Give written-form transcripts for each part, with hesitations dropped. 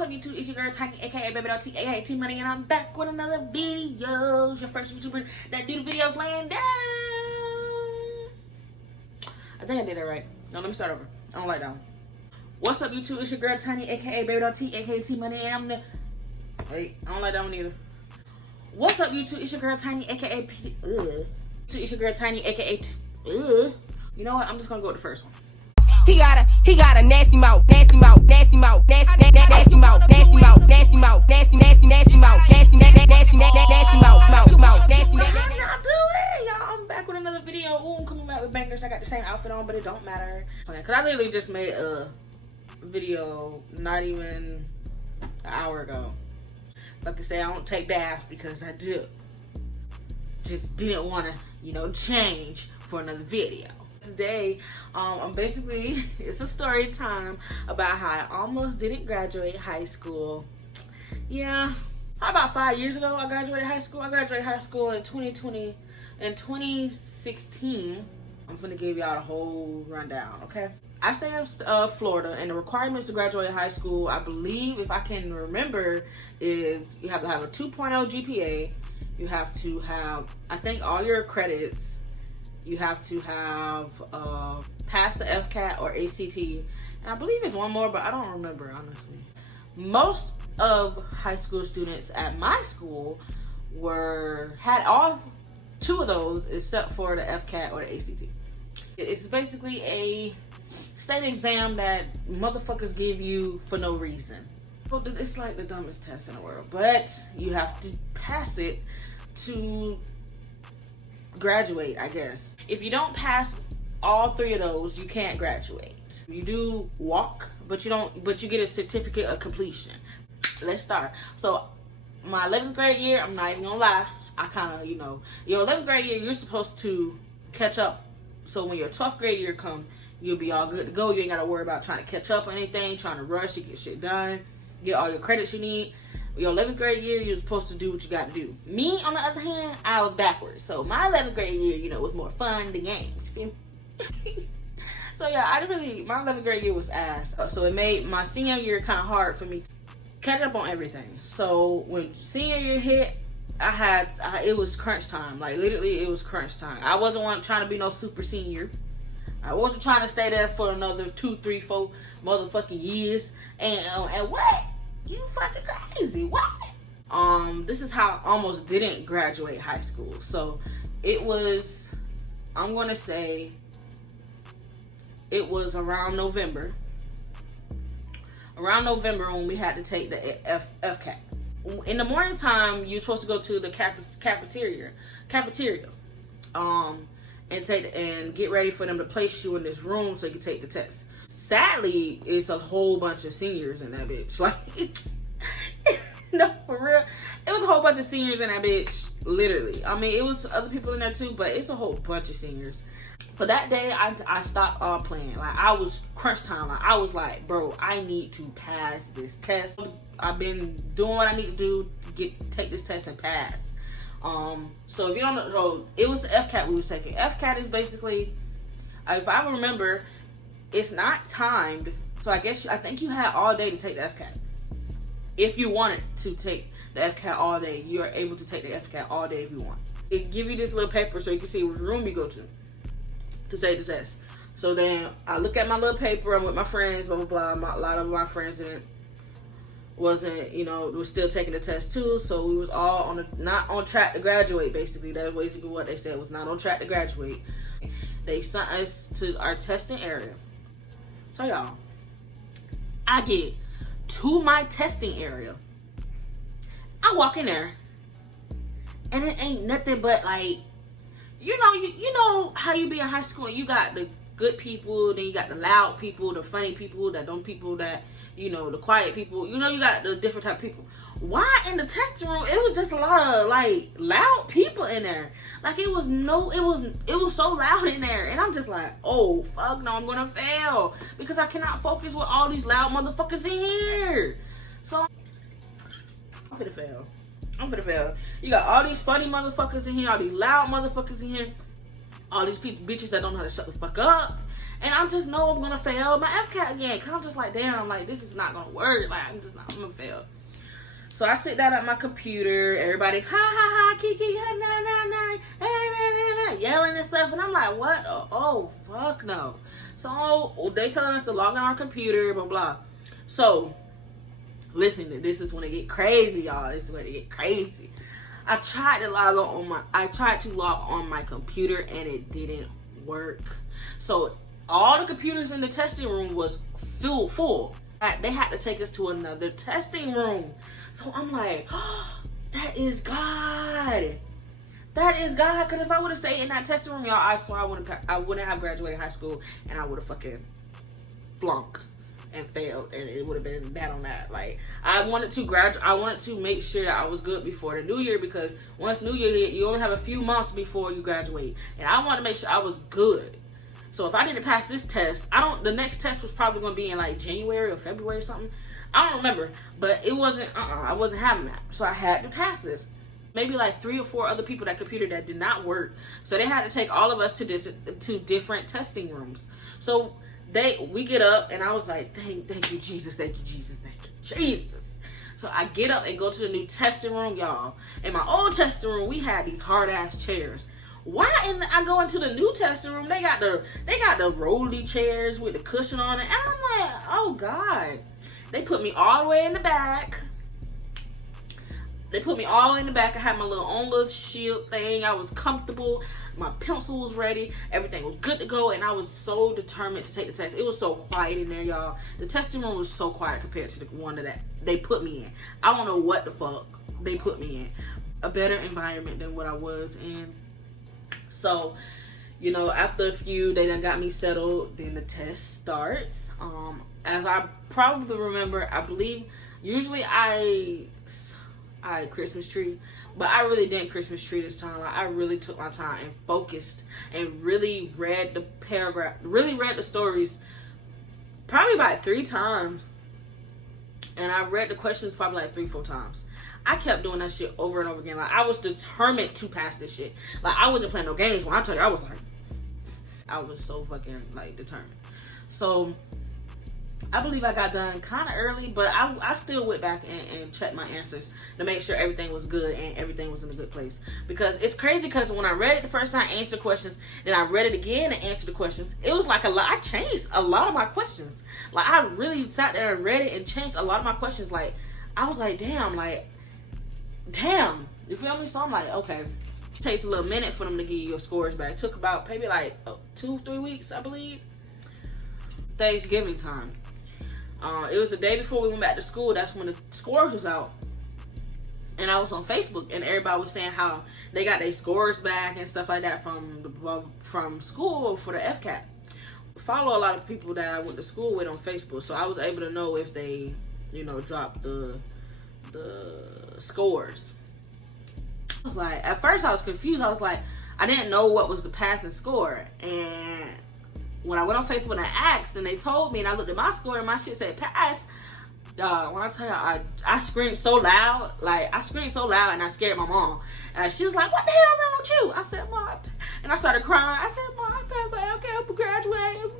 What's up, YouTube? It's your girl Tiny, aka Baby T, aka T Money, and I'm back with another video. It's your first YouTuber that do the videos laying down. I think I did it right. No, let me start over. I don't like down. What's up, YouTube? It's your girl Tiny, aka Baby T, aka T Money, and I'm the. Wait, I don't like that one either. What's up, YouTube? It's your girl Tiny, aka It's your girl Tiny, aka You know what? I'm just gonna go with the first one. He got a nasty mouth, nasty mouth, nasty mouth, nasty mouth, nasty mouth, nasty mouth, nasty mouth, nasty mouth, nasty mouth, nasty. How y'all doing? Y'all, I'm back with another video. Ooh, I'm coming back with bangers. I got the same outfit on, but it don't matter. Cause I literally just made a video not even an hour ago. Like I say, I don't take baths because I just didn't want to, change for another video. Today, I'm basically, it's a story time about how I almost didn't graduate high school. Yeah, about 5 years ago I graduated high school. I graduated high school in 2016. I'm gonna give y'all a whole rundown, okay? I stay in Florida, and the requirements to graduate high school, I believe, if I can remember, is you have to have a 2.0 GPA. You have to have, I think, all your credits. You have to have passed the FCAT or ACT, and I believe it's one more, but I don't remember, honestly. Most of high school students at my school had all two of those except for the FCAT or the ACT. It's basically a state exam that motherfuckers give you for no reason. It's like the dumbest test in the world, but you have to pass it to graduate, I guess. If you don't pass all three of those, you can't graduate. You do walk, but you get a certificate of completion. Let's start. So my 11th grade year, I'm not even gonna lie, I kind of, your 11th grade year, you're supposed to catch up. So when your 12th grade year comes, you'll be all good to go. You ain't gotta worry about trying to catch up on anything, trying to rush to get shit done, get all your credits you need. Your 11th grade year, you're supposed to do what you got to do. Me, on the other hand, I was backwards. So my 11th grade year, was more fun, the games. So yeah, my 11th grade year was ass. So it made my senior year kind of hard for me to catch up on everything. So when senior year hit, it was crunch time. Like literally, it was crunch time. I wasn't trying to be no super senior. I wasn't trying to stay there for another 2, 3, 4 motherfucking years. And what? You fucking crazy. What? This is how I almost didn't graduate high school. So it was, I'm gonna say it was around November. Around November when we had to take the FCAT. In the morning time, you're supposed to go to the cafeteria, and get ready for them to place you in this room so you can take the test. Sadly, it's a whole bunch of seniors in that bitch. Like, no, for real. It was a whole bunch of seniors in that bitch. Literally. I mean, it was other people in there too, but it's a whole bunch of seniors. For that day, I stopped all playing. Like, I was crunch time. Like, I was like, bro, I need to pass this test. I've been doing what I need to do to take this test and pass. So if you don't know, it was the FCAT we was taking. FCAT is basically, if I remember, it's not timed, so I think you had all day to take the FCAT. If you wanted to take the FCAT all day, you are able to take the FCAT all day if you want. It give you this little paper so you can see which room you go to take the test. So then I look at my little paper. I'm with my friends, blah blah blah. A lot of my friends was still taking the test too. So we was all not on track to graduate. Basically, that's basically what they said, was not on track to graduate. They sent us to our testing area. So y'all, I get to my testing area. I walk in there, and it ain't nothing but like, you know how you be in high school and you got the good people, then you got the loud people, the funny people, the quiet people. You got the different type of people. Why in the testing room it was just a lot of like loud people in there? Like it was so loud in there, and I'm just like, oh fuck no, I'm gonna fail because I cannot focus with all these loud motherfuckers in here. So I'm gonna fail. You got all these funny motherfuckers in here, all these loud motherfuckers in here, all these people, bitches that don't know how to shut the fuck up, And I just know I'm gonna fail my FCAT again. Cause I'm just like, damn, like this is not gonna work. Like I'm gonna fail. So I sit down at my computer, everybody ha ha ha kiki na yelling and stuff, and I'm like, what? Oh fuck no. So they telling us to log on our computer, blah blah. So listen, this is when it get crazy, y'all. This is when it get crazy. I tried to log on my computer and it didn't work. So all the computers in the testing room was full. They had to take us to another testing room. So I'm like, oh, that is God. That is God. Because if I would have stayed in that testing room, y'all, I swear I wouldn't have graduated high school, and I would have fucking flunked and failed, and it would have been bad on that. Like I wanted to make sure that I was good before the new year, because once New Year hit, you only have a few months before you graduate, and I wanted to make sure I was good. So if I didn't pass this test, the next test was probably going to be in like January or February or something. I don't remember, but it wasn't, I wasn't having that. So I had to pass this. Maybe like 3 or 4 other people that computer that did not work. So they had to take all of us to different testing rooms. So we get up, and I was like, thank you, Jesus, thank you, Jesus, thank you, Jesus. So I get up and go to the new testing room, y'all. In my old testing room, we had these hard ass chairs. Why I go into the new testing room, they got the rolly chairs with the cushion on it, and I'm like, oh God. They put me all the way in the back. I had my own little shield thing. I was comfortable. My pencil was ready. Everything was good to go. And I was so determined to take the test. It was so quiet in there, y'all. The testing room was so quiet compared to the one that they put me in. I don't know what the fuck they put me in. A better environment than what I was in. So, you know, after a few, they done got me settled. Then the test starts. As I probably remember, I believe usually I Christmas tree, but I really didn't Christmas tree this time. Like, I really took my time and focused and really read the stories probably about 3 times, and I read the questions probably like 3-4 times. I kept doing that shit over and over again. Like, I was determined to pass this shit. Like, I wasn't playing no games. When I tell you, I was so fucking like determined. So I believe I got done kind of early, but I still went back and checked my answers to make sure everything was good and everything was in a good place. Because it's crazy, because when I read it the first time, I answered questions, then I read it again and answered the questions. It was like I changed a lot of my questions. Like, I really sat there and read it and changed a lot of my questions. Like, I was like, damn, you feel me? So I'm like, okay. It takes a little minute for them to give you your scores back. It took about maybe like 2-3 weeks, I believe. Thanksgiving time. It was the day before we went back to school. That's when the scores was out. And I was on Facebook, and everybody was saying how they got their scores back and stuff like that from school for the FCAT. I follow a lot of people that I went to school with on Facebook, so I was able to know if they, you know, dropped the scores. I was like, at first I was confused. I was like, I didn't know what was the passing score, and when I went on Facebook and I asked, and they told me, and I looked at my score, and my shit said pass. When I tell you, I screamed so loud, and I scared my mom. And she was like, "What the hell wrong with you?" I said, "Mom," and I started crying. I said, "Mom, I passed my okay, I'm graduating."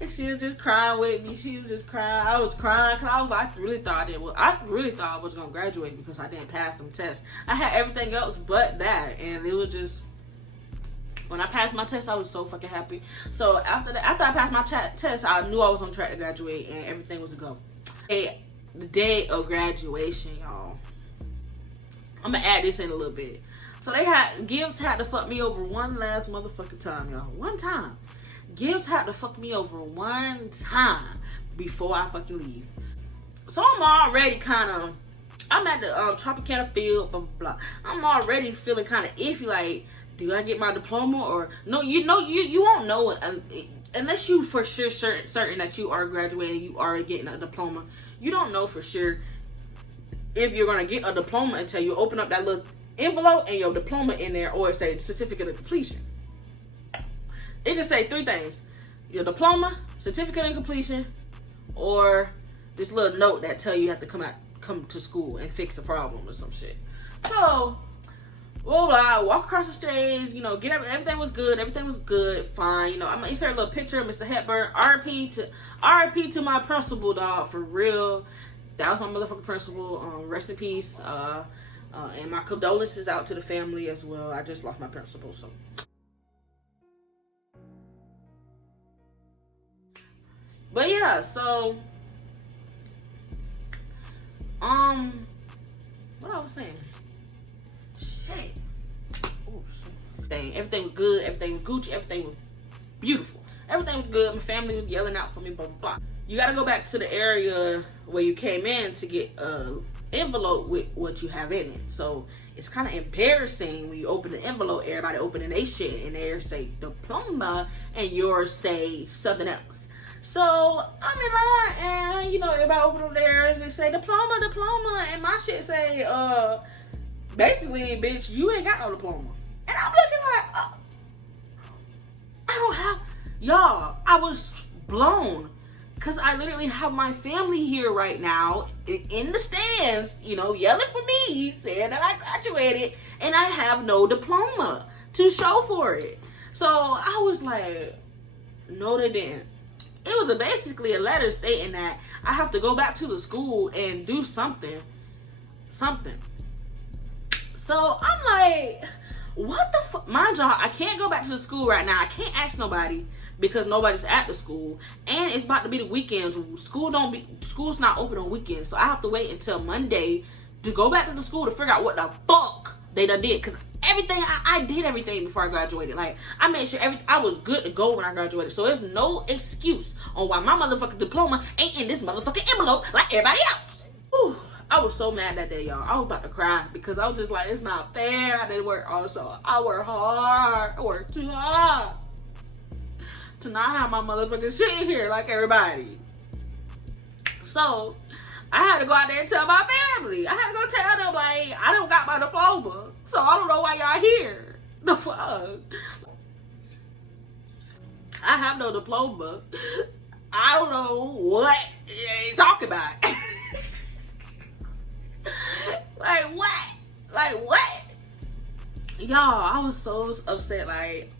And she was just crying with me. She was just crying. I was crying because I really thought I was gonna graduate because I didn't pass some tests. I had everything else but that, and it was just. When I passed my test, I was so fucking happy. So after I passed my test, I knew I was on track to graduate and everything was a go. Hey, the day of graduation, y'all. I'm gonna add this in a little bit. So Gibbs had to fuck me over one last motherfucking time, y'all. One time. Gibbs had to fuck me over one time before I fucking leave. So I'm already I'm at the Tropicana field, blah, blah, blah. I'm already feeling kind of iffy, like, do I get my diploma or no? You won't know unless you for sure certain that you are graduating, you are getting a diploma. You don't know for sure if you're gonna get a diploma until you open up that little envelope and your diploma in there, or it say certificate of completion. It can say 3 things: your diploma, certificate of completion, or this little note that tell you have to come to school and fix a problem or some shit. So Well, I walk across the stage, you know, everything was good, fine. You know, I'm gonna insert a little picture of Mr. Hepburn. RIP to my principal, dog, for real. That was my motherfucking principal. Rest in peace. And my condolences out to the family as well. I just lost my principal, so. But yeah, so what I was saying. Shit. Oh shit. Dang, everything was good, everything was Gucci, everything was beautiful. Everything was good. My family was yelling out for me, blah blah blah. You gotta go back to the area where you came in to get an envelope with what you have in it. So it's kind of embarrassing when you open the envelope, everybody opening their shit, and theirs say diploma and yours say something else. So I'm in line, and you know, everybody open up theirs and say diploma, and my shit say, basically, bitch, you ain't got no diploma. And I'm looking like, I don't have, y'all, I was blown. Because I literally have my family here right now in the stands, you know, yelling for me, saying that I graduated, and I have no diploma to show for it. So I was like, no, they didn't. It was basically a letter stating that I have to go back to the school and do something. So I'm like, what the fuck? Mind y'all, I can't go back to the school right now. I can't ask nobody because nobody's at the school, and it's about to be the weekends. School's not open on weekends, so I have to wait until Monday to go back to the school to figure out what the fuck they done did. Because everything, I did everything before I graduated. Like, I made sure I was good to go when I graduated. So there's no excuse on why my motherfucking diploma ain't in this motherfucking envelope like everybody else. Whew. I was so mad that day, y'all. I was about to cry because I was just like, it's not fair. I didn't work also. I work hard. I work too hard to not have my motherfucking shit here like everybody. So I had to go out there and tell my family. I had to go tell them, like, I don't got my diploma, so I don't know why y'all here. The fuck? I have no diploma. I don't know what they talking about. Like what? Y'all, I was so upset. Like,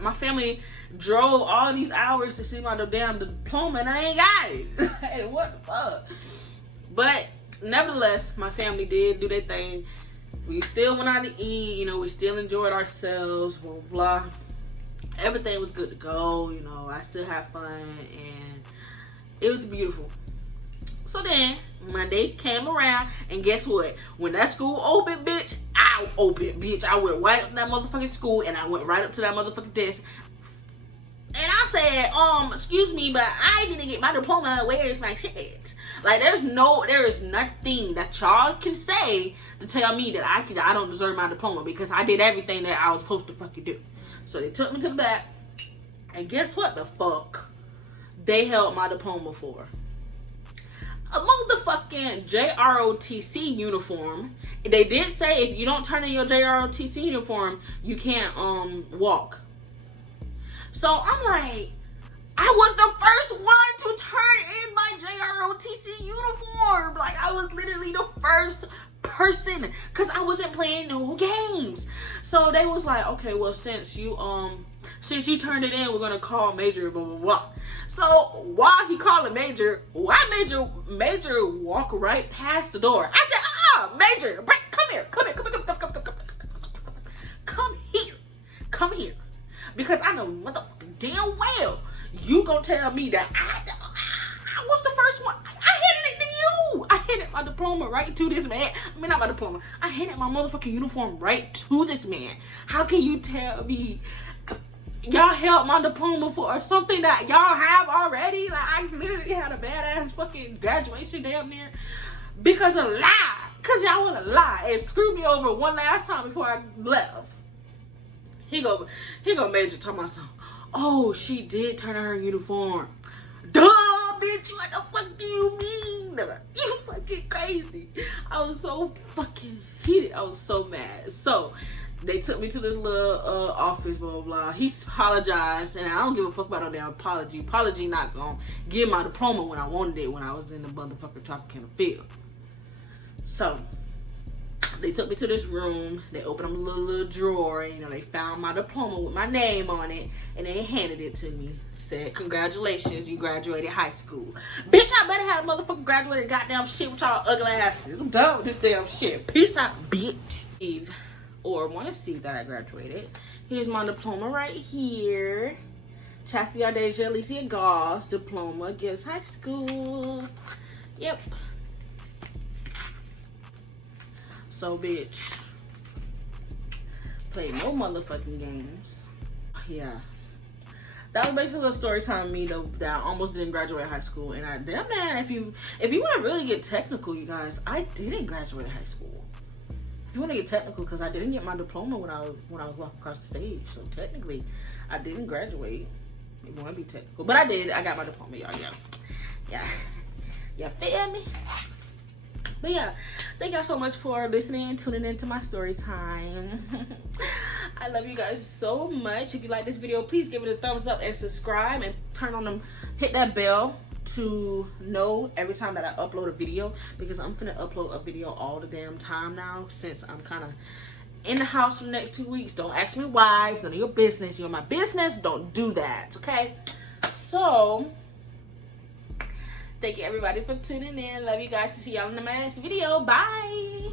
my family drove all these hours to see my damn diploma, and I ain't got it. Hey, what the fuck? But nevertheless, my family did do their thing. We still went out to eat. You know, we still enjoyed ourselves. Blah blah. Everything was good to go. You know, I still had fun, and it was beautiful. So then Monday came around, and guess what? When that school opened, bitch, I opened, bitch. I went right up to that motherfucking school, and I went right up to that motherfucking desk. And I said, excuse me, but I didn't get my diploma. Where is my shit? Like, there is nothing that y'all can say to tell me that I don't deserve my diploma because I did everything that I was supposed to fucking do. So they took me to the back, and guess what the fuck they held my diploma for? A motherfucking JROTC uniform. They did say if you don't turn in your JROTC uniform, you can't walk. So I'm like, I was the first one to turn in my JROTC uniform. Like, I was literally the first person because I wasn't playing no games. So they was like, okay, well, since you turned it in, we're gonna call Major, blah blah blah. So while he calling Major, why Major walk right past the door? I said, Major, come here, because I know motherfucking damn well you gonna tell me that I was the first one. I handed it to you. I handed my diploma right to this man. I mean, not my diploma. I handed my motherfucking uniform right to this man. How can you tell me y'all held my diploma for something that y'all have already? Like, I literally had a badass fucking graduation damn near because of lie. Because y'all want to lie and screw me over one last time before I left. He go Major talking about something. Oh, she did turn in her uniform. Duh, bitch, what the fuck do you mean? You fucking crazy. I was so fucking heated. I was so mad. So they took me to this little office, blah, blah, blah. He apologized, and I don't give a fuck about no damn apology. Apology not gonna give my diploma when I wanted it when I was in the motherfucking Tropicana field. So They took me to this room. They opened up a little drawer. You know, they found my diploma with my name on it, and they handed it to me. Said, congratulations, you graduated high school. Bitch, I better have a motherfucking graduated goddamn shit with y'all ugly asses. I'm done with this damn shit. Peace out, bitch. Or want to see that I graduated. Here's my diploma right here. Chastity Audacia Alicia Goss diploma. Gives high school. Yep. So, bitch. Play no motherfucking games. Yeah. That was basically a story time me though that I almost didn't graduate high school, and I damn man, if you want to really get technical, you guys, I didn't graduate high school. If you want to get technical, because I didn't get my diploma when I was walking across the stage, so technically, I didn't graduate. If you want to be technical, but I did. I got my diploma, y'all. Yeah. You feel me? But yeah, thank y'all so much for listening and tuning into my story time. I love you guys so much. If you like this video, please give it a thumbs up and subscribe and hit that bell to know every time that I upload a video, because I'm finna upload a video all the damn time now since I'm kind of in the house for the next 2 weeks. Don't ask me why. It's none of your business. You're my business. Don't do that, okay? So thank you everybody for tuning in. Love you guys. See y'all in the next video. Bye.